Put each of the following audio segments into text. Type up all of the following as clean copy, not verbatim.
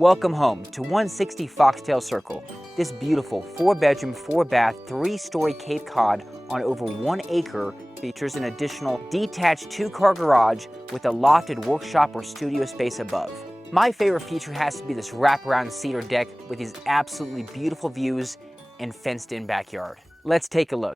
Welcome home to 160 Foxtail Cir. This beautiful 4-bedroom, 4-bath, 3-story Cape Cod on over 1 acre features an additional detached 2-car garage with a lofted workshop or studio space above. My favorite feature has to be this wraparound cedar deck with these absolutely beautiful views and fenced-in backyard. Let's take a look.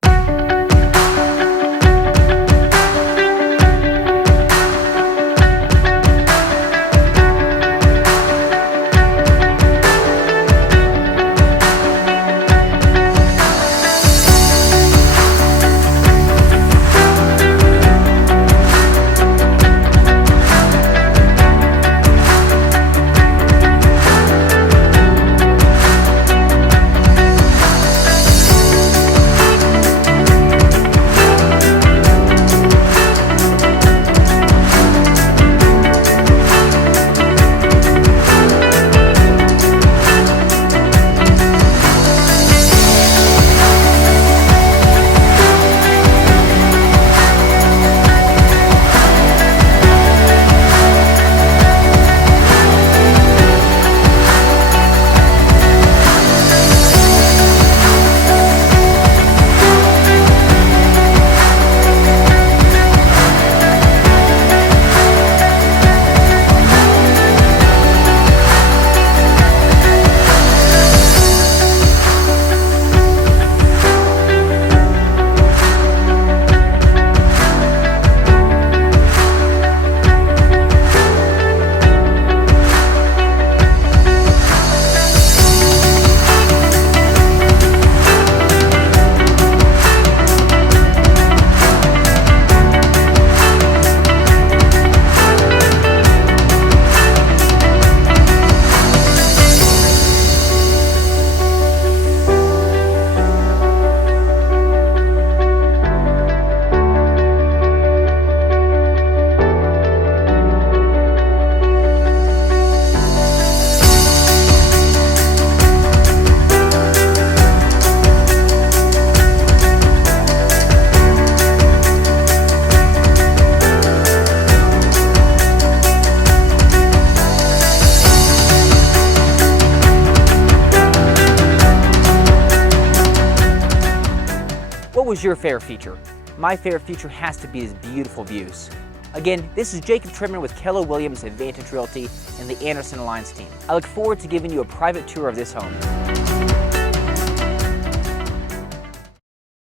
What was your favorite feature? My favorite feature has to be his beautiful views. Again, this is Jacob Trimmer with Keller Williams Advantage Realty and the Anderson Alliance team. I look forward to giving you a private tour of this home.